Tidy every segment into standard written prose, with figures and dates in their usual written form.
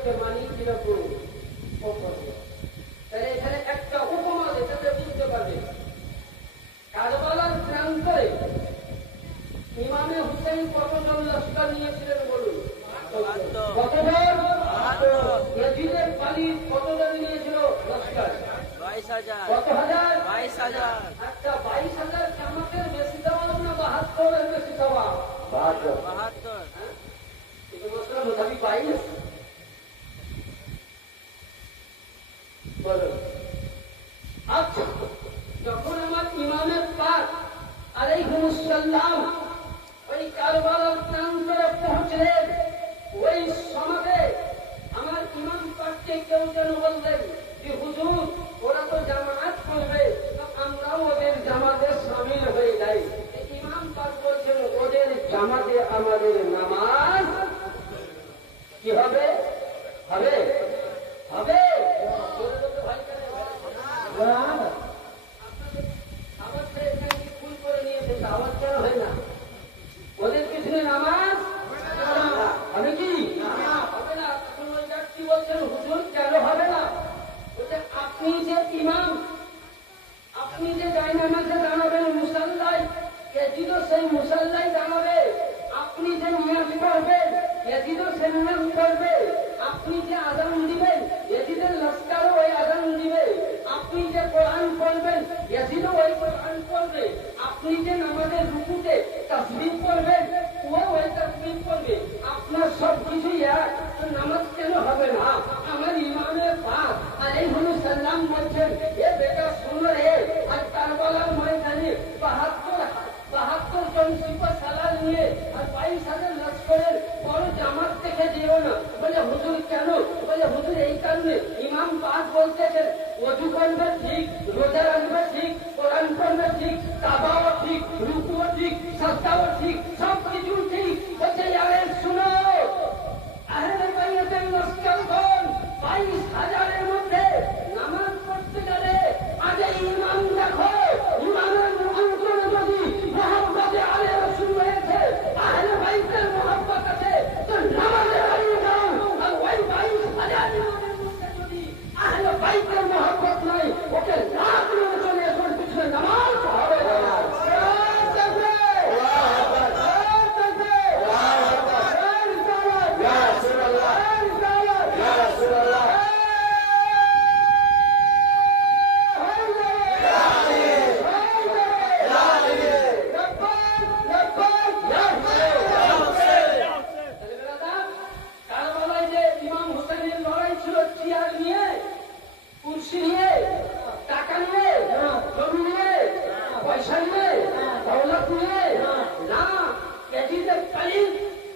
আরেককে মানি কিরকম তাহলে এখানে একটা উপমা এটাতে বুঝতে পারবে। কারবালার প্রান্তরে ইমামে হুসেন কতজন লস্কর নিয়েছিলেন বলুন? কতজন? ইয়াজিদের পালি কতজন নিয়েছিল লস্কর? 22,000। কত হাজার? 22,000। আচ্ছা 22,000 জামাতের বেশি দেওয়া না 72 বেশি দেওয়া? 72। এটা মশলা মোটাবি 22 বলুন। আচ্ছা যখন আমার ইমামে পাক আলাইহিস সালাম ওই কারবালার প্রান্তরে পৌঁছলেন, ওই সমাজে আমার ইমাম পাককে কেউ যেন বললেন যে হুজুর ওরা তো জামাত করবে, আমরাও ওদের জামাতে শামিল হয়ে যাই। ইমাম পাক বলছেন ওদের জামাতে আমাদের নামাজ কি হবে? হবে হবে ওদের পিছনে নামাজ হবে কি? হবে না। তখন ওই ব্যক্তি বলছেন হুজুর কেন হবে না? বলছে আপনি যে ইমাম, আপনি যে জায়নামাজে দাঁড়াবেন মুসাল্লায়, এজিদও সেই মুসাল্লায় দাঁড়াবে। আপনি যে নিয়াজ করবেন এজিদও সে নিয়াজ করবে। আপনি যে আযান দিবেন এজিদের লস্করও ওই আযান দিবে। আপনি যে কোরআন পড়বেন এজিদও ওই কোরআন পড়বে। আপনি যে নামাজের রুকুতে তাসবিহ করবেন ও ওই তাসবিহ করবে। আপনার সব কিছুই এক, নামাজ কেন হবে না? আমার ইমামে পাক আলাইহিস সালাম বলছেন এ বেটা শোনো রে, আর কারবালার ময়দানে 72 জন সিপাহ সালার নিয়ে আর 22,000 লস্করের বড় জামাত দেখে যেও না। বলে হুজুর কেন? বলে হুজুর এই কারণে ইমাম পাক বলতেছেন ওযু করবে ঠিক, রোজা রাখবে ঠিক, কোরআন পড়বে ঠিক, তাওবাও ঠিক, রুকুও ঠিক, সাজদাও ঠিক, সব কিছু ঠিক। বলছে আরে শুনো, আহলে বাইতের লস্করগণ 22,000 এর মধ্যে নামাজ পড়তে গেলে আগে ইমাম দেখো। ইমামের অন্তরে যদি মুহাব্বতে আলে রাসূল রয়েছে, আহলে বাইতের মুহাব্বত আছে, তো নামাজে দাঁড়িয়ে যাও। আর ওই 22,000 ইমামের মধ্যে যদি আহলে বাইতের মুহাব্বত নাই, ওকে লাখ মেরে চলে আসুন, পিছনে নামাজ হবে না।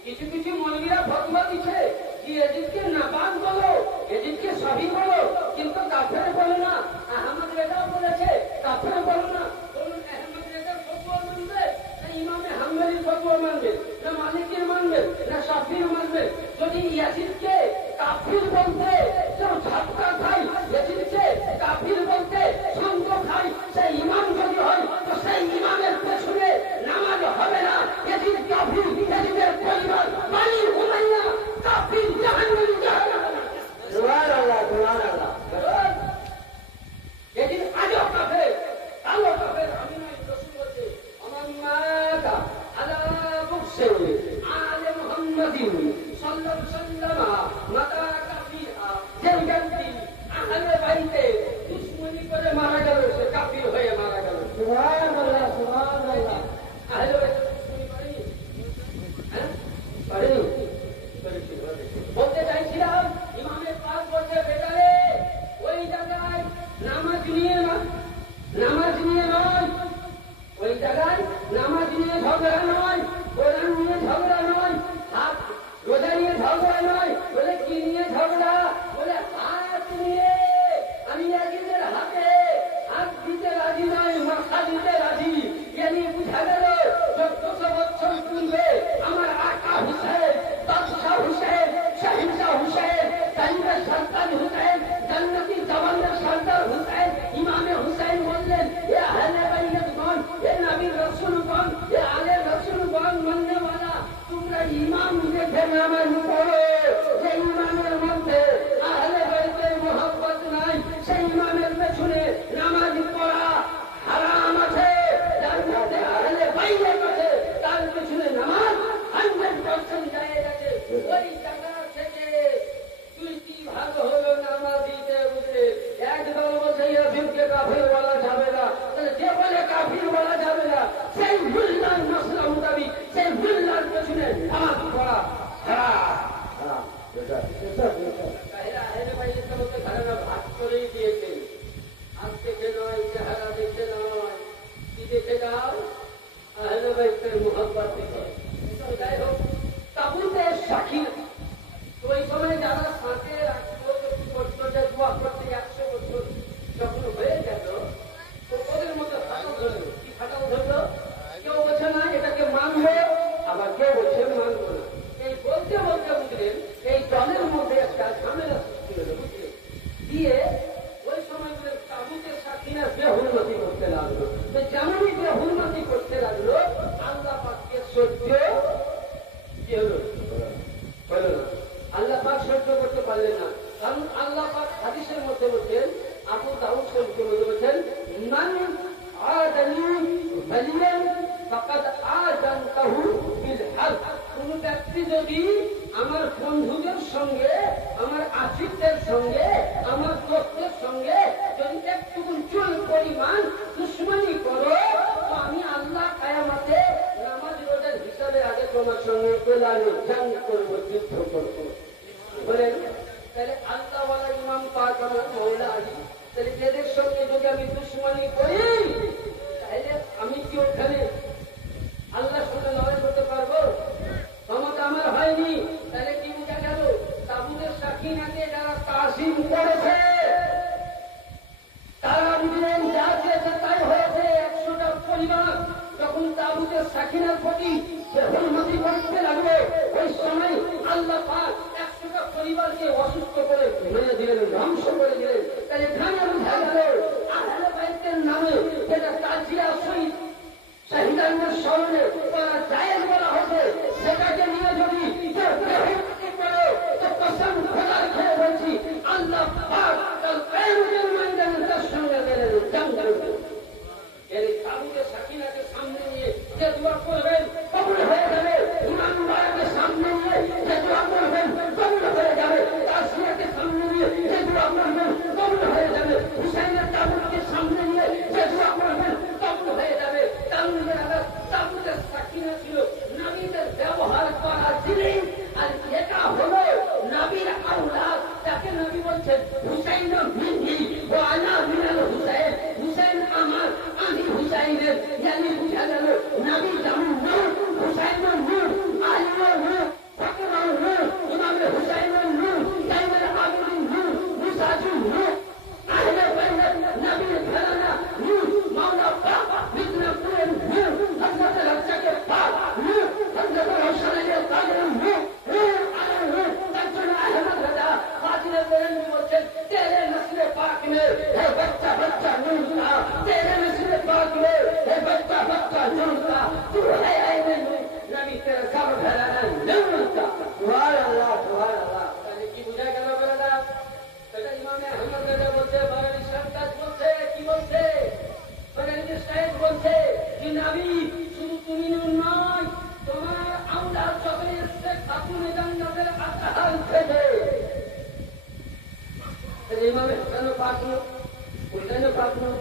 কিছু কিছু মৌলবীরা ফতোয়া দিচ্ছে যে এজিদকে নাপাক বলো, এজিদকে সহি বলো, কিন্তু কাফের বলো না। আহমদ রেজাও বলেছে কাফের বলো না। বলুন আহমদ রেজার ফতোয়া মানবে না ইমামে হাম্বলির ফতোয়া মানবে, না মালিকের মানবে, না শাফির মানবে? যদি ইয়াজিদকে কাফির বলতে কেউ ঝাপটা খাই, ইয়াজিদকে কাফির বলতে সঙ্গ খাই, সেই ইমাম যদি হয় তো সেই ইমামের পেছনে নামাজ হবে না। ইয়াজিদ কাফির, ইয়াজিদের পরিবার বানি উমাইয়া কাফির, জাহান্নামী জাহান্নামী। সুবহানাল্লাহ সুবহানাল্লাহ। ইয়াজিদ আজও কাফের, কালো কাফের। আমি নয়, রাসূল বলছে আমার মাতা আলা বুকসে আলে মুহাম্মাদিন সাল্লাল্লাহু আলাইহি ওয়াসাল্লাম মাতা কাফিরা, যে ব্যক্তি আহলে বাইতে দুশমনি করে মারা গেল সে কাফির হয়ে মারা গেল। সুবহানাল্লাহ সুবহানাল্লাহ। আহলে বাইতে দুশমনি করেনি? হ্যাঁ করেনি? বলতে চাইছিলাম ইমামে পাক বলছে বেটারে ওই জায়গায় নামাজ নিয়ে নয়, ওই জায়গায় নামাজ নিয়ে ঝগড়া নয়, কোরআন নিয়ে ঝগড়া নয়, হাত রোজা নিয়ে ঝগড়া নয়। বলে কি নিয়ে ঝগড়া? বলে হাত নিয়ে। আমি ইয়াজিদের হাতে হাত দিতে রাজি নয়, মাথা দিতে রাজি। এ নিয়ে বুঝা গেল 1400 বছর পূর্বে আমার আকা হুসেন, বাদশাহ হুসেন, শাহিনশাহ হুসেন, তাইবের সন্তান হুসেন, জান্নাতি জওয়ানের সন্তান হুসেন, ইমামে হুসেন বললেন এ আহলে বাইতগণ, এ নবীর রাসূলগণ, এ আলে রাসূলগণ মাননেওয়ালা, তোমরা ইমাম দেখে নামাজ পড়ো। যে ইমামের মধ্যে কি হলো? হলো না। আল্লাহ পাক সহ্য করতে পারলেন না, কারণ আল্লাহ পাক হাদিসের মধ্যে বলছেন, আবু দাউদ শরীফের মধ্যে বলছেন, মান আদানি ওয়ালিয়ান ফাকাদ আযানতাহু বিল হারব। কোন ব্যক্তি যদি আমার বন্ধুদের সঙ্গে, আমার আশিকদের সঙ্গে, আমার দোস্তের সঙ্গে যদি একটুকু চুল পরিমাণ দুশমনি করো, তো আমি আল্লাহ কিয়ামতে নামাজ রোজার হিসাবে আগে তোমার সঙ্গে এলানে জাং করব, যুদ্ধ করব। বলেন তাহলে আল্লাহওয়ালা ইমাম পাক আমার মওলা আলী, তাহলে এদের সঙ্গে যদি আমি দুশমনি করি, তাহলে আমি কি ওখানে আল্লাহর সঙ্গে লড়াই করতে পারবো? ক্ষমতা আমার হয়নি। তাহলে কি বোঝা গেল? তাবুতের সাকিনাকে যারা তাসিম করেছে, তারা বুঝলেন যা চেয়েছে তাই হয়েছে। 100টা পরিবার যখন তাবুতের সাকিনার প্রতি হুলমতি করতে লাগলো, ওই সময় আল্লাহ পাক 100টা পরিবারকে অসুস্থ করে মেরে দিলেন, ধ্বংস করে দিলেন। তাই এখানে বোঝা গেল আহলে বাইতের নামে যেটা তাজিয়া শহীদ শাহিদানদের স্মরণে তারা জায়েজ বলা হচ্ছে, সেটাকে নিয়ে যদি কেউ বেহুদী করে, তো কসম খোদার খেয়ে বলছি আল্লাহ পাক কাল কিয়ামতের ময়দানে তার সঙ্গে মেরে জাং করবে। এই তাবুতের সাকিনাকে সামনে নিয়ে যে দোয়া করবেন কবুল হয়ে যাবে। ইমাম বায়াকে সামনে নিয়ে যে দোয়া করবেন কবুল হয়ে যাবে। তাসিয়াকে সামনে নিয়ে যে দোয়া করবেন কবুল হয়ে যাবে। হুসাইনের তাবুতকে সামনে নিয়ে যে দোয়া করবেন কবুল হয়ে যাবে। তাবুতের সাকিনা ছিল নবীদের ব্যবহার করা জিনিস, আর এটা হলো নবীর আওলাদ, যাকে নবী বলছেন হুসাইন মিন্নি ওয়া আনা মিনাল হুসাইন। হুসাইন আমার, আমি হুসাইনের। ইয়ানি বুঝা গেল নবী যেমন নূর, হুসাইনের নূর, আলীর নূর, ফাতেমার নূর, ইমাম হুসাইনের নূর, জাইনুল আবেদিন নূর, মুসাজুর নূর, আহলে বাইত নবীর ঘরানা নূর, মাওলা পাক মিদনাপুরের নূর, হযরত রাজ্জাকে পাক নূর, হযরত রওশনের কাদের নূর, নূর আলা নূর। তাজুল আহমদ রাজা ফাজিলে বেরেলভী বলছেন, তেরে নসলে পাক মে হে বচ্চা বচ্চা নূর का, तेरे नस्ल पाक में है बच्चा बच्चा नूर का, तू है आईने नूर, नबी तेरा सब घराना नूर का। सुभान अल्लाह, सुभान अल्लाह। তাহলে কি বুঝা গেল বেরাদা? এটা ইমামে আহমদ রাজা বলছে, বাঙালি সরকার বলছে, কি বলছে? বাঙালি সাহেব বলছে যে নবী শুধু তুমি নূর নয়, তোমার আওলাদ যখন এসে খাতুনে জান্নাতের আতাহার উঠেছে। ইমামে হাসান পাক নূর, হুসাইন পাক নূর,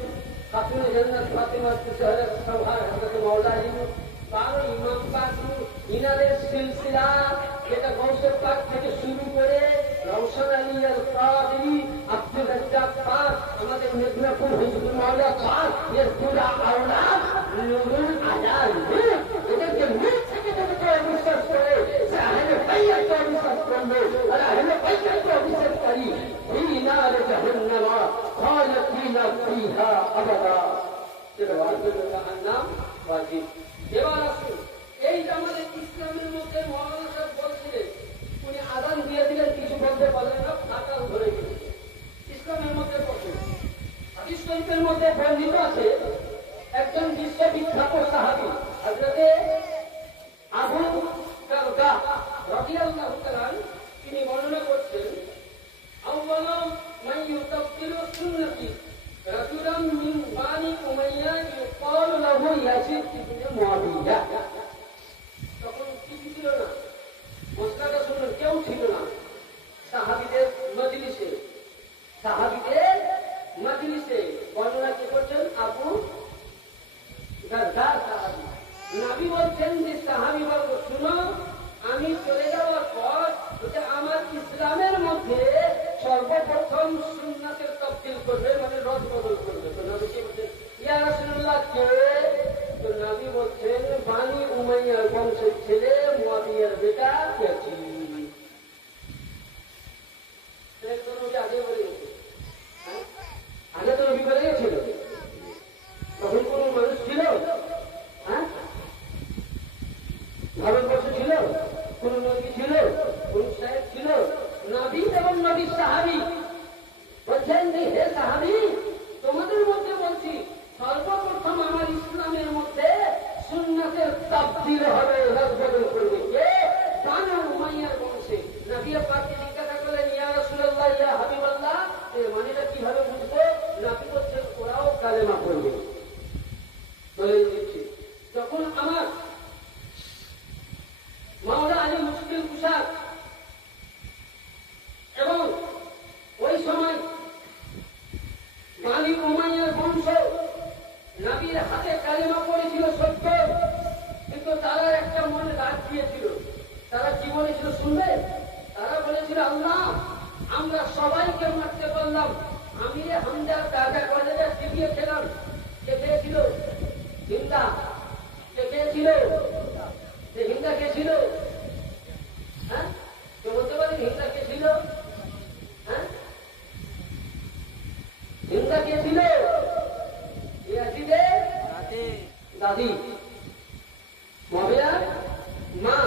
খাতুনে জান্নাত ফাতেমা তুসহারের সভার হযরত মাওলা আলী নূর, 12 ইমাম পাক নূর, ইনাদের সিলসিলা যেটা গৌসের পাক থেকে শুরু করে রওশন আলী আল কাদেরী, আব্দুল রাজ্জাক পাক, আমাদের মেদিনীপুর হুজুর মাওলা পাক, এর পুরা আওলাদ নূরুল আলা নূর। এদেরকে নূর থেকে যদি কেউ বিশ্বাস করে, সে আহলে বাইতকে বিশ্বাস করবে। আর আহলে বাইতকে বিশ্বাস করি في نار جهنم خالدين فيها أبدا। জাহান্নাম ওয়াজিব। এবার আসুন, এই যে আমাদের ইসলামের মধ্যে মওলানা সাহেব বলছিলেন, উনি আযান দিয়ে দিলেন, কিছু বলতে পারলেন না, ফাঁকা ধরে গেছে। ইসলামের মধ্যে বলছেন, হাদিস শরীফের মধ্যে বর্ণিত আছে, একজন বিশ্ববিখ্যাত সাহাবী হযরতে আবু দারদা রাদিয়াল্লাহু তাআলা, তিনি বর্ণনা করছেন, أول من يكفر سنتي رجلا من بني أمية يقال له يزيد بن معاوية। তখন কিছু ছিল না, মসলাটা শুনলেন, কেউ ছিল না সাহাবীদের মজলিসে। সাহাবীদের মজলিসে বর্ণনা কি করছেন? আবু দারদা সাহাবী। নবী বলছেন যে সাহাবী বর্গ শুনো, আমি চলে যাওয়ার পর আমার ইসলামের মধ্যে সর্বপ্রথম সুন্নাতের তাবদীল করবে, মানে রদ বদল করবে। তো নবী কি বলছেন? ইয়া রাসূলুল্লাহ কে? তো নবী বলছেন বানি মুশকিল কুশাক। এবং ওই সময় বানি উমাইয়ার বংশ নবীর হাতে কালিমা পড়েছিল সত্য, কিন্তু তারা একটা মনে রাগ দিয়েছিল। তারা কি বলেছিল শুনবে? তারা বলেছিল, আল্লাহ আমরা সবাইকে মারতে পারলাম, আমিরে হামজা তাজা কলেজে টিপিয়ে খেলাম। কে খেয়েছিল? হিন্দা। কে খেয়েছিল? হিন্দা কে ছিল? হ্যাঁ, কে বলতে পারেন হিন্দা কে ছিল? হ্যাঁ, হিন্দা কে ছিল? ইয়াজিদের দাদি মহিলার মা।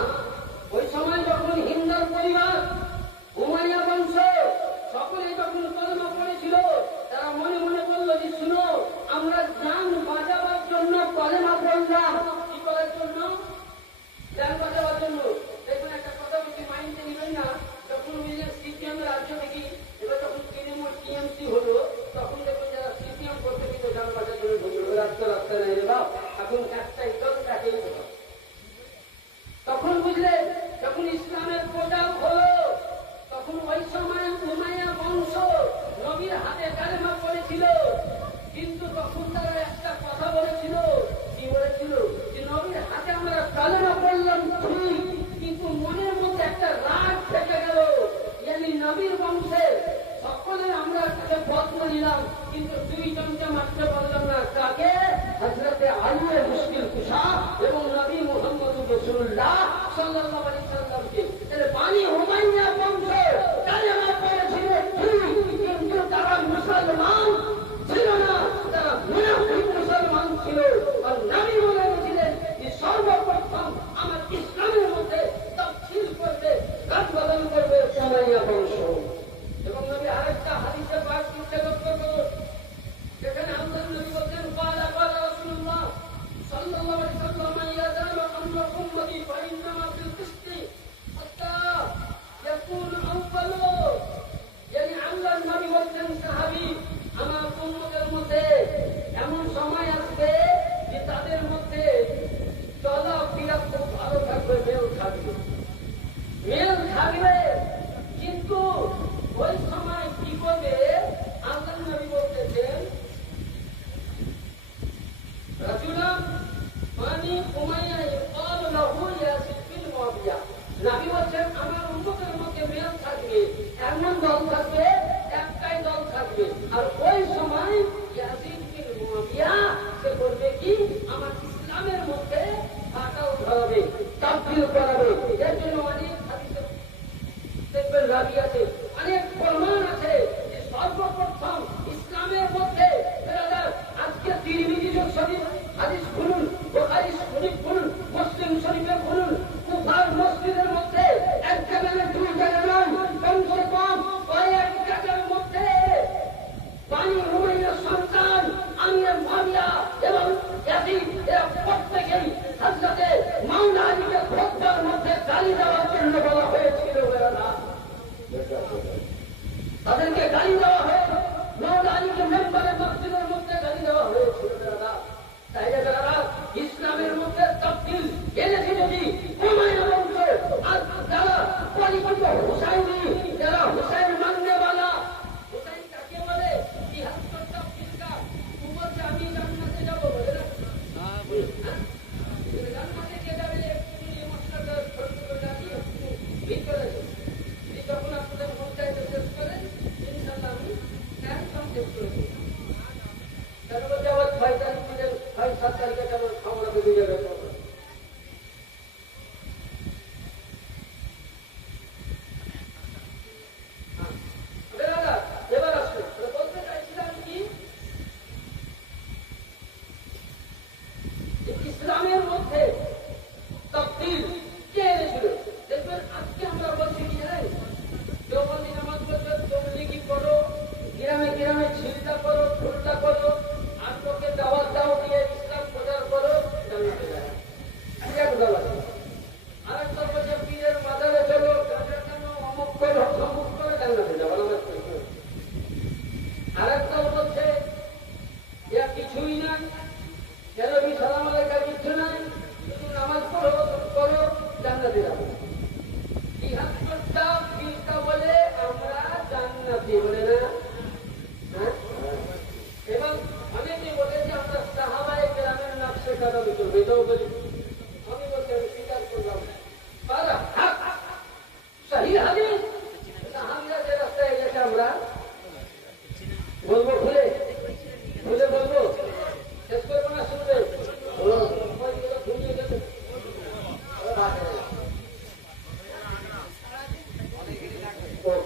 ওই সময় যখন হিন্দুর পরিবার উমাইয়া বংশ সকলে যখন কলমা পড়েছিল, তারা মনে মনে বলল যে শুনো, আমরা জান বাঁচাবার জন্য কলেমা পড়লাম। কি করার জন্য? জান বাঁচাবার জন্য। দেখুন একটা কথা বলছি, মাইন্ডে নেবেন না। যখন বুঝলেন সিপিএম রাজ্য থেকে এবার যখন তৃণমূল টিএমসি হলো, তখন দেখুন যারা সিপিএম করতে কিন্তু জান বাঁচার জন্য ঢুকলো। রাস্তা নেই রে বাপ, এখন একটাই দল, তাকেই কথা। তখন বুঝলেন যখন ইসলামের প্রচার হলো, তখন ওই সময় উমাইয়া বংশ নবীর হাতে কালেমা পড়েছিল, কিন্তু তখন তারা একটা কথা বলেছিল। কি বলেছিল? যে নবীর হাতে আমরা কালেমা পড়লাম ঠিক, কিন্তু মনের মধ্যে একটা রাগ থেকে গেল। ইয়ানি নবীর বংশে সকলে আমরা তাকে বদল নিলাম, কিন্তু দুইজনকে মারতে পারলাম না। কাকে? হযরতে আলী মুশকিল কুশা এবং নবী মুহাম্মদ রাসূলুল্লাহ সাল্লাল্লাহু আলাইহি সাল্লামকে। তাহলে বানি উমাইয়া বংশ কালেমা পড়েছিল ঠিক, কিন্তু তারা মুসলমান ছিল না, তারা মুনাফিক মুসলমান ছিল। আর নবী বলেছিলেন যে সর্বপ্রথম আমার ইসলামের মধ্যে তাফসীর করবে, কাজ বদল করবে উমাইয়া বংশ। এবং নবী আরেকটা হাদিসে পাক করতে যেখানে আল্লাহ নবী বলেন, ক্বালা ক্বালা রাসূলুল্লাহ সাল্লাল্লাহু আলাইহি ওয়াসাল্লাম, ইয়াযালু আমরু উম্মতি ফাইন্নামা ফিল কিসতি হাত্তা ইয়াকুনু আউয়ালু। yani আল্লাহ নবী বলেন, সাহাবী, আমার উম্মতের মধ্যে এমন সময় আসবে যে তাদের মধ্যে চলাফেরা খুব ভালো থাকবে, মেল থাকবে, কিন্তু ওই সময় কি করবে? আল্লাহ নবী বলতেছেন, রাজুলান বানি উমাইয়া ইকালু লাহু ইয়াসিদ বিন মুআবিয়া। নবী বলেন আমার উম্মতের মধ্যে মেল থাকবে, এমন দল থাকবে, একটাই দল থাকবে। আর ওই সময় ইয়াসিদ বিন মুআবিয়া সে করবে কি? আমার ইসলামের মধ্যে ফাটল ধরাবে, তাবদীল করাবে। এর জন্য অনেক হাদিসে দেখবেন রাবি আছে, অনেক প্রমাণ আছে যে সর্বপ্রথম ইসলামের মধ্যে আজকে তিরমিজি শরীফ হাদিস খুলুন, বুখারী শরীফ খুলুন, মুসলিম শরীফে খুলুন, কুফার মসজিদের মধ্যে এক জায়গায় দুই জায়গায় নয়, কমসে কম কয়েক জায়গার মধ্যে বানি উমাইয়ার সন্তান আমির মুআবিয়া এবং ইয়াজিদ এরা প্রত্যেকেই হযরতে মাওলা আলীকে খুতবার মধ্যে গালি দেওয়ার জন্য বলা হয়েছিল। তাদেরকে গালি দেওয়া হয়, মাওলা আলীকে মেম্বারে মসজিদের মধ্যে গালি দেওয়া হয়েছিল। তাই যারা ইসলামের মধ্যে তাবদীল এনেছে যদি উমাইয়া বংশ, আর যারা পরিপূর্ণ হুসাইনি, যারা হুসাইন মাননেওয়ালা, হুসাইন কাকে বলে? ৭৩টা ফিরকা উপর যে আমি জান্নাতে যাব বলে না? জান্নাতে কে যাবে? এই মসজিদটা ছোট ছোট জাতি ভিতরে যখন আপনাদের মধ্যে শেষ করেন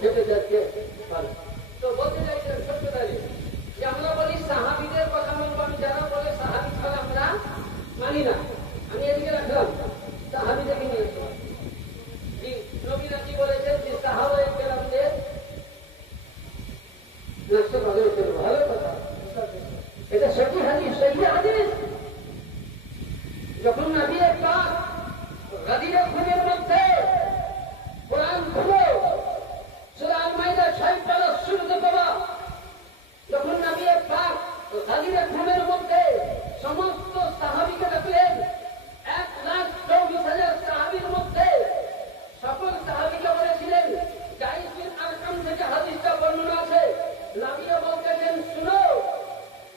খেতে যাচ্ছে ভালো। তো বলতে চাইছেন সত্যতারে যে আমরা বলি সাহাবীদের কথা বলবো, আমি যারা বলে সাহাবী ছাড়া আমরা মানি না, আমি এদিকে রাখলাম, সাহাবীদেরকে নিয়ে আসলাম। জি, নবীরা কি বলেছেন যে সাহাবায়ে কেরামদের নাস্তা ভালো হয়েছিল, ভালো কথা, এটা সহি হাদিস, সহি হাদিস। যখন নবী পাক গাদিরে খুনের মধ্যে কোরআন খুলো সূরা আল-মাইদা 6 পারা শুরুতে বাবা, যখন নবী পাক গাদিরে খুনের মধ্যে সমস্ত সাহাবীকে ডাকলেন, 1,24,000 সাহাবীর মধ্যে সকল সাহাবীকে বলেছিলেন, জাইদ বিন আরকাম থেকে হাদিসটা বর্ণনা আছে, নবীও বলতেছেন শুনো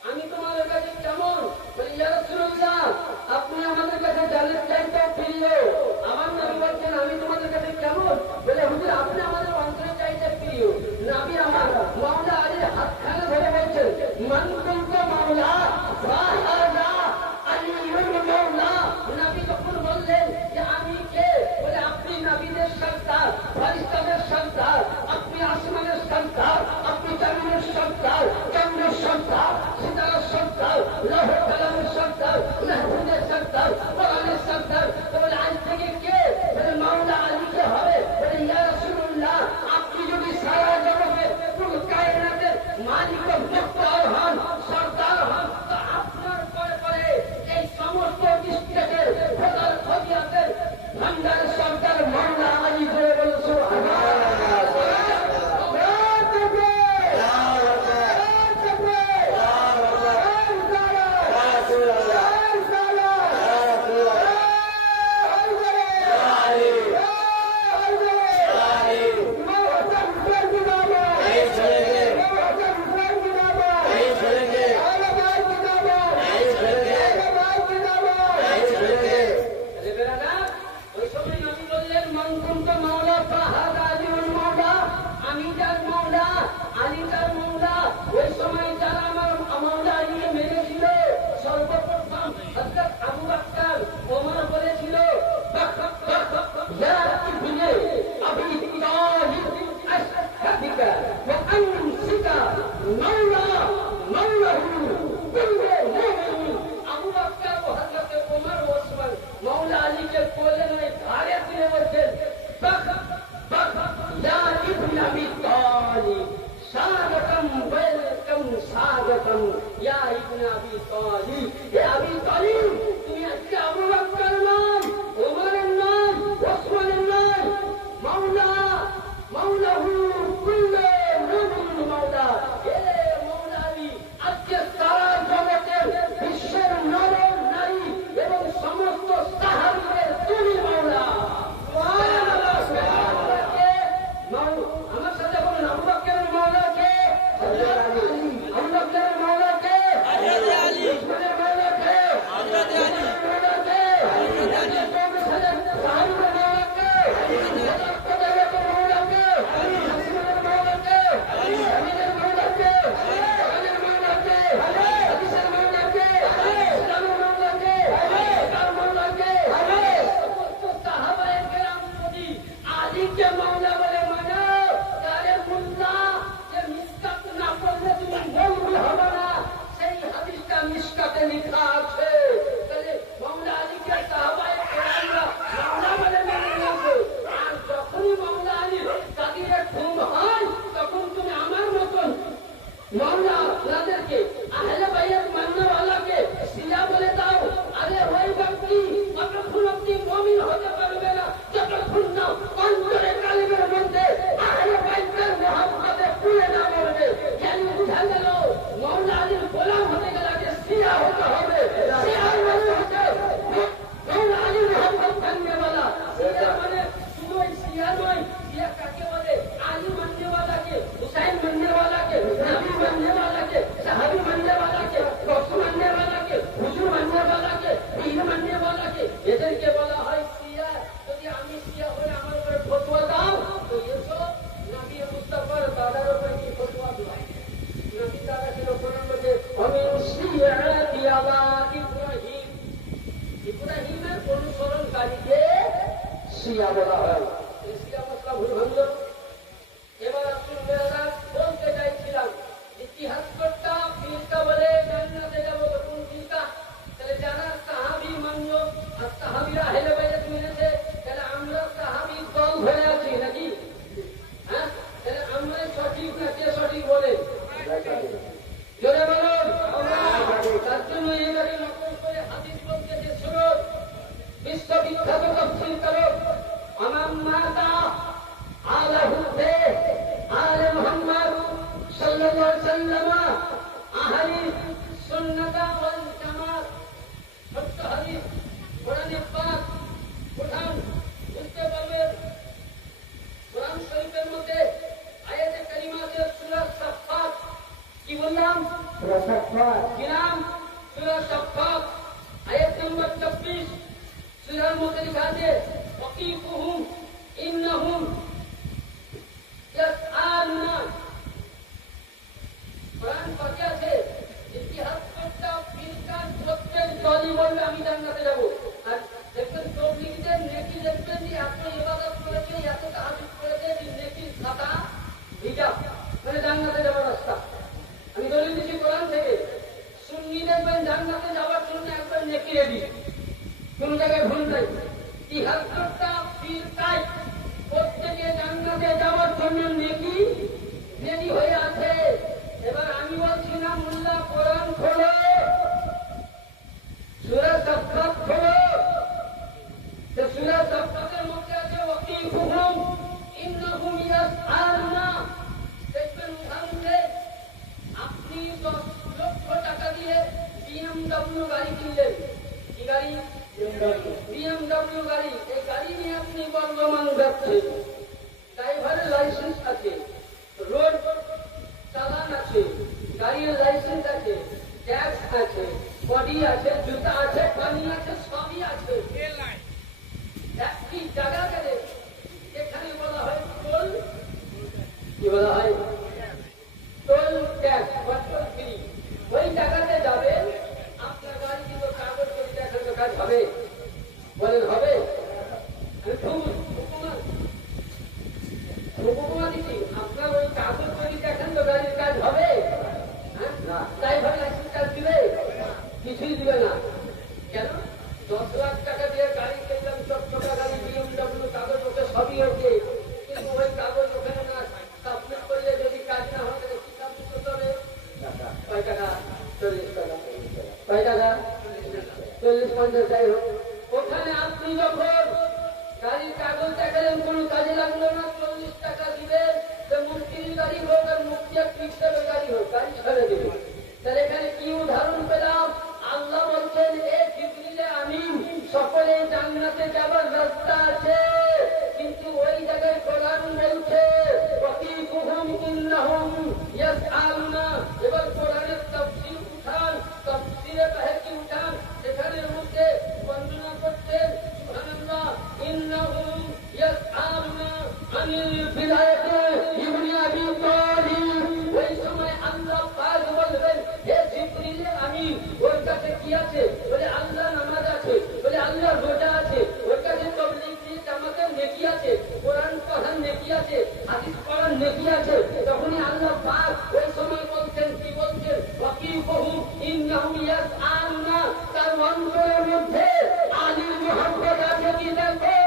আমি তোমাদের কাছে কেমন, বলি ইয়া রাসূলুল্লাহ আপনি আমাদের কাছে জানেন চাইতেও প্রিয়। আমার নবী বলছেন আমি তোমাদের কাছে কেমন, বলে হুজুর আপনি আমাদের অন্তরে চাইতে প্রিয়। নবী আমার মাওলা আলীর হাতখানা ধরে বলছেন মান কুনতু মাওলা ফাহাদা আলিয়ুল মাওলা। নবী যখন বললেন যে আমি কে, বলে আপনি নবীদের সরদার, ফেরেশতাদের সরদার, আপনি আসমানের সরদার, আপনি জমিনের সরদার, চন্দ্রের সরদার, সিতারার সরদার, লৌহ কলমের সরদার, মাহফুজের সরদার, কোরআনের সরদার। বলে আজ থেকে কে, বলে মাওলা আলীকে হবে। বলে ইয়া রাসূলুল্লাহ আপনি যদি সারা জগতের কুল কায়নাতের মালিক ও মুখতার হন, সরদার হন, তো আপনার পরে পরে এই সমস্ত ডিস্ট্রিক্টের খোদার খবিয়াতের ভান্ডার সরদার মাওলা আলী করে বলে সুবহানাল্লাহ। শিয়া বলা হয়। শিয়া মশলা ভুল ভাঙল। এবার বলা হয় টোল ট্যাক্স বা টোল ফ্রি। ওই টাকাতে যাবেন, আপনার গাড়ি কিন্তু কাগজ করে দেখার তো কাজ হবে, বলেন হবে? আপনার ওই কাগজ করে দেখেন তো গাড়ির কাজ হবে? ড্রাইভার লাইসেন্স কাজ দিবে? কিছুই দিবে না। কেন? 10 লাখ টাকা দিয়ে গাড়ি কিনলাম, চকচকা গাড়ি, BMW কাগজ ওকে সবই হচ্ছে, কিন্তু ওই কাগজ ওখানে না সাবমিট করলে যদি কাজ না হয় তাহলে কি সাবমিট করতে হবে? কয় টাকা? 40 টাকা। কয় টাকা? 40-50 যাই হোক। ওখানে আপনি যখন গাড়ির কাগজ দেখালেন কোনো কাজে লাগলো না, 40 টাকা দিবেন। মুক্তির গাড়ি হোক আর মুক্তির পিকচারের গাড়ি হোক, গাড়ি ছেড়ে দেবে। তাহলে এখানে কি উদাহরণ পেলাম? আল্লাহ বলছেন এ জিবরিলে আমিন, সকলে জান্নাতে যাবার রাস্তা আছে, কিন্তু ওই জায়গায় কোরআন বলছে ওয়াকিফুহুম ইন্নাহুম ইয়াসআলুনা। এবার কোরআনের তাফসীর উঠান, তাফসীরে বাহিকি উঠান, এখানের মধ্যে বর্ণনা করছেন সুবহানাল্লাহ, ইন্নাহুম ইয়াসআলুনা আনিল বিলায়াতি ইবনে আবি তালিব। ওই সময় আল্লাহ পাক বলবেন হে জিবরিলে আমিন, ওর কাছে কি আছে? বলে আল্লাহ নামাজ আছে, বলে আল্লাহ রোজা আছে, ওর কাছে তাবলীগ দিয়ে জামাতের নেকি আছে, কোরআন পড়ার নেকি আছে, হাদিস পড়ার নেকি আছে। তখনই আল্লাহ পাক ওই সময় বলছেন, কি বলছেন? ওয়াকিফুহুম ইন্নাহুম ইয়াসআলুনা। তার অন্তরের মধ্যে আলীর মুহাব্বত আছে কি দেখো।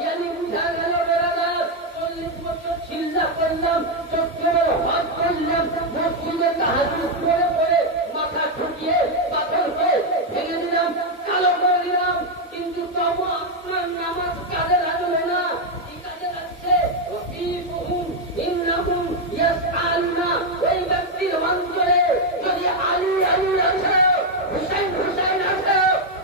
ইয়ানি বুঝা গেল বেরাদার, 40 বছর চিল্লা করলাম, চোখে হজ করলাম, মসজিদে তাহাজ্জুদ করে পড়ে মাথা ঠুকিয়ে পাথর হয়ে ভেঙে দিলাম, কালো করে দিলাম, কিন্তু তবু আপনার নামাজ কাজে লাগলো না। কি কাজে লাগছে? ওয়াকিফুহুম ইন্নাহুম ইয়াসআলুনা। ওই ব্যক্তির অন্তরে যদি আলী আলী আছে, হুসাইন হুসাইন আছে,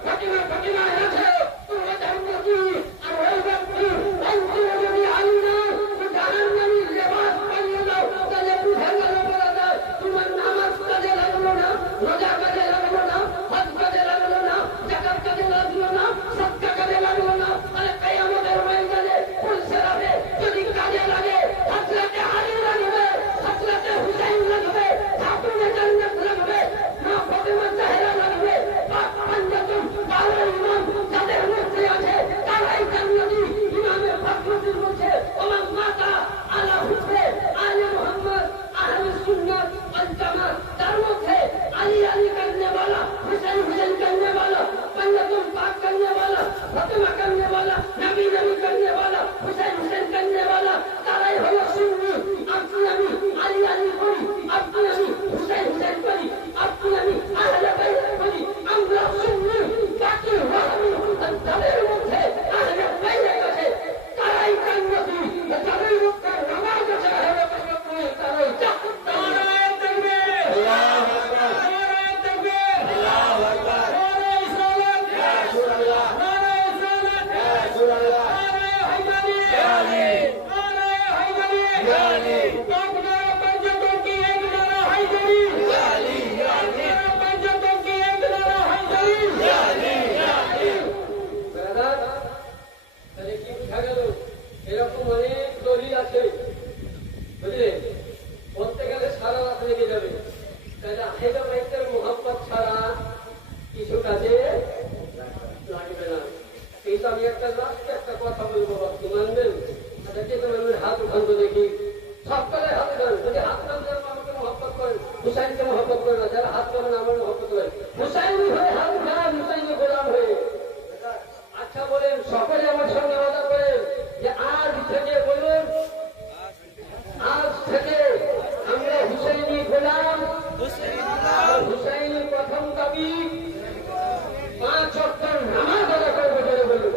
ফাতিমা ফাতিমা আছে, তোমরা জান্নাতি। আর ওই ব্যক্তির অন্তরে যদি আলী না, তো জাহান্নামী লেবাস পরিয়ে দাও, তাহলে বুঝা গেল বেরাদার তোমার নামাজ কাজে লাগলো না, রোজা কাজে লাগলো না, হজ কাজে লাগলো না, যাকাত কাজে লাগলো না, সাদকা কাজে লাগলো না। আরে কিয়ামতের ময়দানে ফুলসেরাতে যদি কাজে লাগে, হযরতে আলী লাগবে, হযরতে হুসাইন লাগবে, খাতুনে জান্নাত লাগবে, মা ফাতিমা জাহরা লাগবে, পাক পাঞ্জাতুন বারো ইমাম যাদের মধ্যে আছে তারাই জান্নাতি। ইমামে ফাতমী বলছে ওমান মাতা আলা হুসনে আলী মুহাম্মদ আহলে সুন্নাত ওয়াল জামাত, তার মধ্যে আলী আলী करने वाला, हुसैन हुसैन करने वाला, पंजतुल पाक करने वाला, फातिमा करने वाला, नबी नबी करने वाला, हुसैन हुसैन करने वाला, তারাই হলো সুন্নি। আপনি আমি আলী আলী করি, আপনি আমি হুসैन হুসैन করি, আপনি আমি আহলে বাইত করি, আমরা সুন্নি। বাকি ওয়াহাবি তাদের মধ্যে আহলে বাইত আছে, তারাই জান্নাতি। তাদের মধ্যে নামাজ আছে, আহলে বাইত তারাই জান্নাতি। নারায়ে তাকবীর, আল্লাহু আকবার, নারায়ে তাকবীর, আল্লাহু আকবার, নারায়ে ইসলাম, ইয়া রাসূলুল্লাহ, নারায়ে ইসলাম, ইয়া রাসূলুল্লাহ, নারায়ে হায়দারি, ইয়া আলী, নারায়ে হায়দারি, ইয়া আলী। আপনারা পাঁচজন কি এক নারা হায়দারি, ইয়া আলী, ইয়া আলী। পাঁচজন কি এক নারা হায়দারি, ইয়া আলী, ইয়া আলী। ব্রাদার, তাহলে কি বুঝা গেল? এরকম অনেক দলিল আছে, বুঝলেন? বলতে গেলে সারা রাত লেগে যাবে। তাহলে আহলে বাইতের মুহাব্বত ছাড়া কিছু কাজে লাগবে না। কিন্তু আমি একটা লাস্ট একটা কথা বলবো, আপনি মানবেন? আচ্ছা কে তো মানবেন? হাত উঠান তো দেখি। সবকলে হাত উঠান। যদি হাত উঠান আমাকে মহব্বত করেন, হুসাইনকে মহব্বত করেন না, যারা হাত করেন আমার মহব্বত করেন। হুসাইনি হয়ে হাত উঠান, হুসাইনি গোলাম হয়ে। আচ্ছা বলেন, সকলে আমার সঙ্গে ওয়াদা করেন যে আজ থেকে বলুন, আজ থেকে আমরা হুসাইনি গোলাম, হুসাইনি প্রথম দাবি 5 ওয়াক্ত নামাজ আদায় করবো। বলুন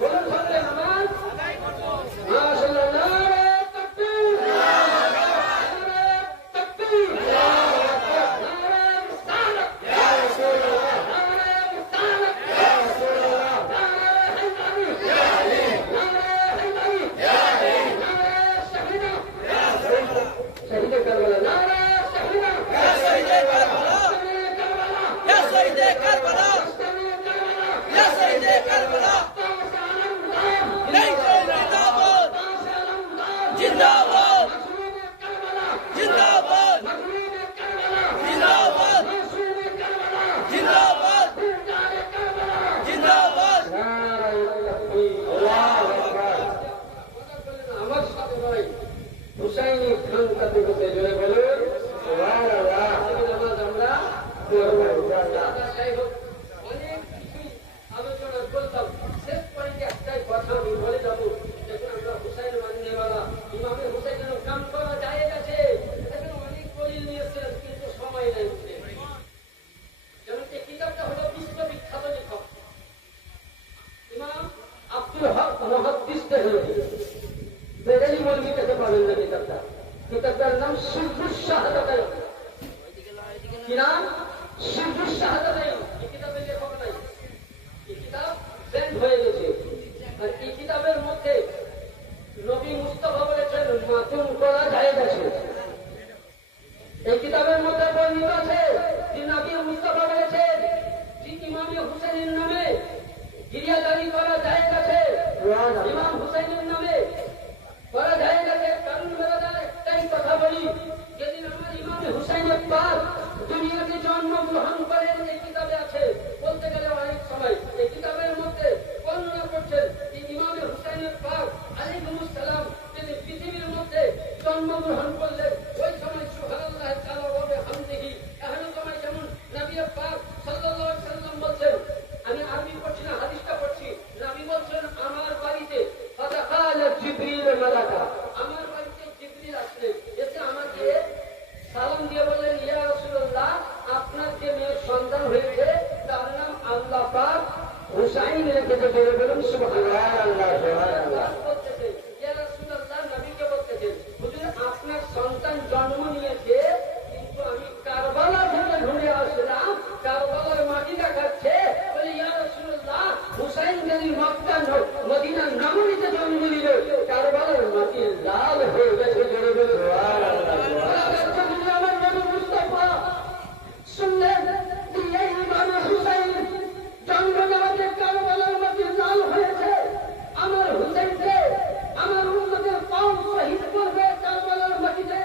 বলুন সঙ্গে নামাজ মাশাআল্লাহ। নারে তাকবীর, নারে তাকবীর, নারে মুসালাত, ইয়া রাসূলুল্লাহ, নারে মুসালাত, ইয়া রাসূলুল্লাহ, নারে হায়দারি, ইয়া আলী, নারে হায়দারি, ইয়া আলী, নারে শাহিদা, ইয়া রাসূলুল্লাহ, শহীদে কারবালা, নারে শাহিদা, ইয়া শহীদে কারবালা, ইয়া শহীদে কারবালা, ইয়া শহীদে কারবালা, জিন্দাবাদ জিন্দাবাদ, হুসাইনি খানকাতে বসে জোরে বলুন সুবহানাল্লাহ। আজকে নামাজ আমরা পড়ব ইনশাআল্লাহ। যাই হোক, অনেক কিছুই আলোচনা করলাম, শেষ পয়েন্টে একটাই কথা আমি বলে যাবো। দেখুন, আমরা হুসাইন মাননেওয়ালা, ইমামে হুসাইনের কাম করা যায় গেছে। দেখুন, অনেক দলিল নিয়েছেন, কিন্তু সময় নেই। যেমন এই কিতাবটা হলো বিশ্ববিখ্যাত লেখক ইমাম আব্দুল হক মুহাদ্দিস দেহলভী। বেরেলি মৌলভী কাছে পাবেন না কিতাবটা। কিতাবটার নাম সিররুশ শাহাদাতাইন। কি নাম? সিররুশ শাহাদাতাইন। এই কিতাবের লেখক নাই, এই কিতাব ব্যান্ড হয়ে গেছে। আর এই কিতাবের মধ্যে নবী মুস্তাফা বলেছেন মাতুম করা যায় গেছে। এই কিতাবের মধ্যে বর্ণিত আছে যে নবী মুস্তাফা বলেছেন যে ইমামে হুসাইনের নামে গিরিয়াদারি করা যায় গেছে, ইমাম হুসাইনের নামে করা যায় গেছে। কারণ বেরাদার একটাই কথা বলি, যেদিন আমার ইমামে হুসাইনের পাক দুনিয়াতে জন্মগ্রহণ করেন এই কিতাবে আছে। বলতে গেলে অনেক সময় এই কিতাবের মধ্যে বর্ণনা করছেন যে ইমামে হুসাইনের পাক আলাইহিস সালাম তিনি পৃথিবীর মধ্যে জন্মগ্রহণ করলেন। ওই সময় সুবহানাল্লাহ তাআলা ওয়া বিহামদিহি, এমন সময় যেমন নবী পাক সাল্লাল্লাহু আলাইহি ওয়াসাল্লাম বলছেন, আমি আরবি পড়ছি না, হাদিসটা পড়ছি। নবী বলছেন আমার বাড়িতে ফাদাখালা জিবরিল মালাকা, আমার বাড়িতে জিবরিল আসলেন, এসে আমাকে সালাম দিয়ে বললেন, ইয়া রাসূলুল্লাহ, আপনার যে মেয়ের সন্তান হয়েছে তার নাম আল্লাহ পাক হুসাইন রেখেছে। বলে বলুন সুবহানাল্লাহ সুবহানাল্লাহ। বলতেছেন ইয়া রাসূলুল্লাহ, নবীকে বলতেছেন, হুজুর আপনার সন্তান জন্ম নিয়েছে, কিন্তু আমি কারবালা থেকে ঘুরে আসলাম, কারবালার মাটিটা খাচ্ছে। বলে ইয়া রাসূলুল্লাহ, হুসাইন যদি মক্কা মদিনা নগরীতে জন্ম নিল, কারবালার মাটি লাল হয়ে গেছে। বলে বলুন সুবহানাল্লাহ সুবহানাল্লাহ। আমার নবী মুস্তাফা শুনলেন এই ইমামে হুসাইন জন্ম নেওয়াতে কারবালার মাটি লাল হয়েছে। আমার হুসাইনকে আমার উম্মতের কওম শহীদ করবে কারবালার মাটিতে।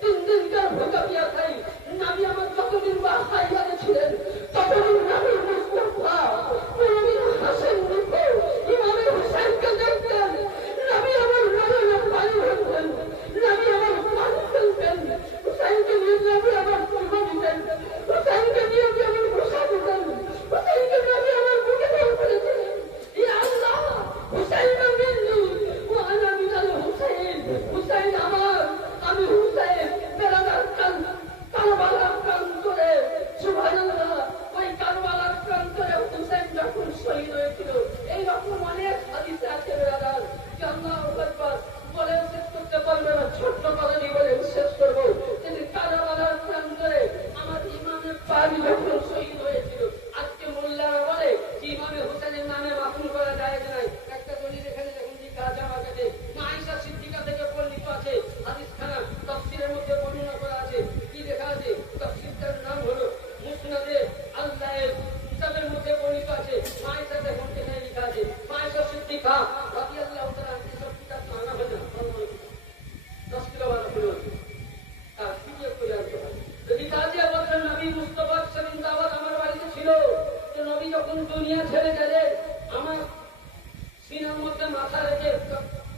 3 দিনকার ভোকা পিয়াসাই নবী আমার যতদিন বাসায় ছিলেন ততদিন নবী মুস্তাফা নবীর হাসেন মুখে ইমামে হুসাইনকে দেখতেন। নবী আমার নয়নে পানি ভরতেন, নবী আমার কান ফেলতেন, হুসাইনকে নিয়ে নবী আমার কুরবা দিতেন, হুসাইনকে নিয়ে আমার গোসা দিতেন, হুসাইনকে নবী আমার বুকে ধরে ফেলেছিলেন। ইয়া আল্লাহ, হুসাইন মিন্নি ওয়া আনা মিনাল হুসাইন। হুসাইন আমার, আমি হুসাইন। বেরাদার কারবালার প্রান্তরে সুবহানাল্লাহ, ওই কারবালার প্রান্তরে হুসাইন যখন শহীদ হয়েছিল, এইরকম অনেক হাদিস আছে বেরাদার, যে আল্লাহু আকবার বলে শেষ করতে পারবে না। ছোট্ট কথাটি বলে শেষ করবো। কিন্তু কারবালার প্রান্তরে আমার ইমামের পাক যখন শহীদ হয়েছিল, আজকে মোল্লারা বলে যে ইমামে হুসাইনের নামে মাফুন করা যায় নাই। একটা দলিল এখানে যখন লেখা আছে আমার কাছে, মা আয়েশা সিদ্দিকা থেকে বর্ণিত আছে, হাদিসখানা তাফসীরের মধ্যে বর্ণনা করা আছে। কি লেখা আছে? তাফসীরটার নাম হলো মুসনাদে আল-লাইল। কিতাবের মধ্যে বর্ণিত আছে, মা আয়েশা দেখুন এখানে লেখা আছে, মা আয়েশা সিদ্দিকা রাদিয়াল্লাহু তাআলা আনহা। সব কিতাব তো আনা হয় না, 10 কিলো বানা হলো আর পিডিএফ করে আনতে হয়। যদি কাজে বলেন নবী মুস্তাফা সেদিন দাওয়াত আমার বাড়িতে ছিল, তো নবী যখন দুনিয়া ছেড়ে গেলেন, আমার সিনার মধ্যে মাথা রেখে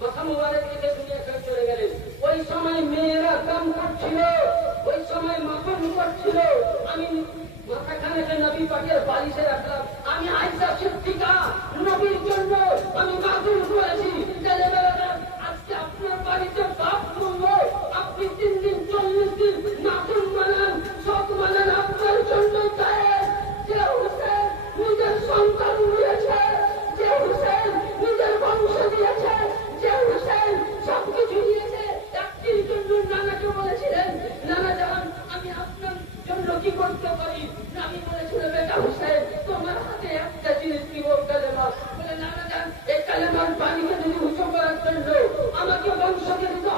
মাথা মুবারক রেখে দুনিয়া ছেড়ে চলে গেলেন। ওই সময় মেয়েরা কাম করছিল, ওই সময় মাথুন করছিল। আমি মাথাখানেকে নবী পাকের বালিশে রাখলাম। আমি আয়েশা সিদ্দিকা নবীর জন্য আমি মাথুন করেছি। তাহলে বেলাদার আজকে আপনার বাড়িতে বাপ করবো, আপনি 3 দিন 40 দিন মাথুন বানান, সব বানান আপনার জন্য চায়। যে হুসেন নিজের সন্তান দিয়েছে, যে হুসেন নিজের বংশ দিয়েছে, যে হুসেন সবকিছু দিয়েছে, একটির জন্য নানাকে বলেছিলেন, নানা জান আমি আপনার জন্য কি করতে পারি? নবী বলেছিল, বেটা হুসেন তোমার হাতে একটা জিনিস দিব, কালেমা। বলে নানা জান এই কালেমার পানিকে যদি উঁচু করার জন্য আমাকে বংশকে দিতে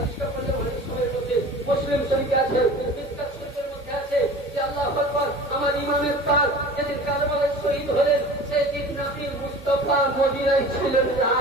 আজকে বলে অনেক সময়ের মধ্যে মুসলিম শরীফে আছে, মিসকাত শরীফের মধ্যে আছে যে আল্লাহু আকবার, আমার ইমামের পাক যেদিন কারবালায় শহীদ হলেন সেদিন নবী মুস্তাফা মদিনায় ছিলেন না,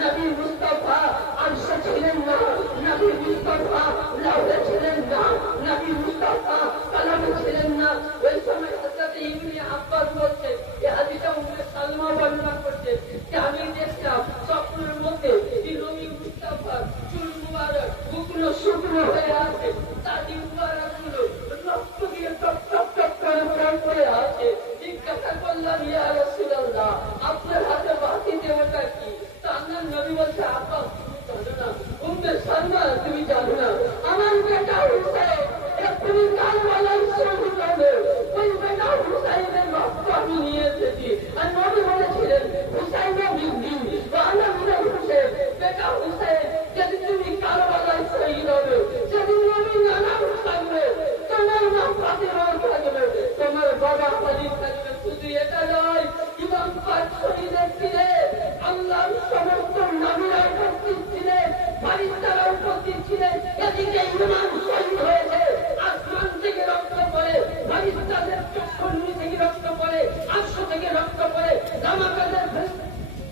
নবী মুস্তাফা আরশে ছিলেন না, নবী মুস্তাফা লাউহে ছিলেন না, নবী মুস্তাফা কালামে ছিলেন না। ওই সময় হযরত ইবনে আব্বাস বলছে, এই হাদিসটা উম্মে সালমা বর্ণনা করছে যে আমি দেখলাম স্বপ্নের মধ্যে যে নবী মুস্তাফা চুল মুবারক শুকনো শুকনো হয়ে আছে, দাড়ি মুবারক গুলো রক্ত দিয়ে টপ টপ টপ করে প্রাণ করে আছে। জিজ্ঞাসা করলাম, ইয়া রাসূলুল্লাহ, আপনার হাতে বাতি দেওয়াটা কি? তা আল্লাহর নবী বলছে, আব্বাস তুমি জানো না, উম্মে সালমা তুমি জানো না, আমার বেটা হুসাইন তুমি কারবালায় শহীদ হবে, ওই বেটা হুসাইনের রক্ত আমি নিয়ে এসেছি। আর নবী বলেছিলেন হুসাইনের বিদ্যি বাংলা হুসেন, বেটা হুসাইন যদি তুমি কারবালায় শহীদ হবে, সেদিন নবী নানাম থাকবে, তোমার মা ফাতেমা থাকবে, তোমার বাবা আলী থাকবে। শুধু এটা নয়, ইমাম পাক শহীদের দিনে আল্লাহর সমস্ত নবীরা উপস্থিত ছিলেন, ফারিস্তারা উপস্থিত ছিলেন। এদিকে ইমাম শহীদ হয়েছে, আসমান থেকে রক্ত পড়ে, ফারিস্তাদের চক্ষুর্ণি থেকে রক্ত পড়ে, আরশ থেকে রক্ত পড়ে, জামাকাদের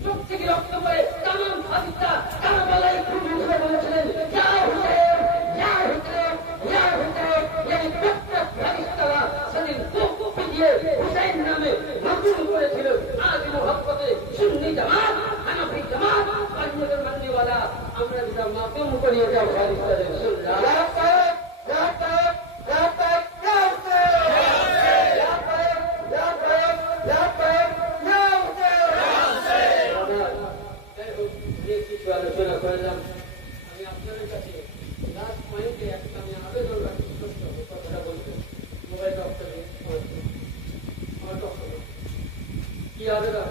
চোখ থেকে রক্ত পড়ে। তামাম ফারিস্তা কারবালায় খুঁজে উঠে বলেছিলেন, ইয়া হুসাইন, ইয়া হুসাইন, ইয়া হুসাইন। এই প্রত্যেক ফারিস্তারা সেদিন বুক পিটিয়ে হুসাইন নামে নতুন করেছিল। আজ মুহাব্বতে সুন্নি জামাত, হানাফি জামাত, কাজীদের মাননেওয়ালা আমরা যেটা মাতম করি এটা ফারিস্তাদের সুন্নাহ। আলোচনা করলাম। আমি আপনাদের কাছে লাস্ট পয়েন্টে একটা আমি আবেদন রাখি, ছোট্ট কথাটা বলতে মোবাইল অফ করে আমার কথা কি আবেদন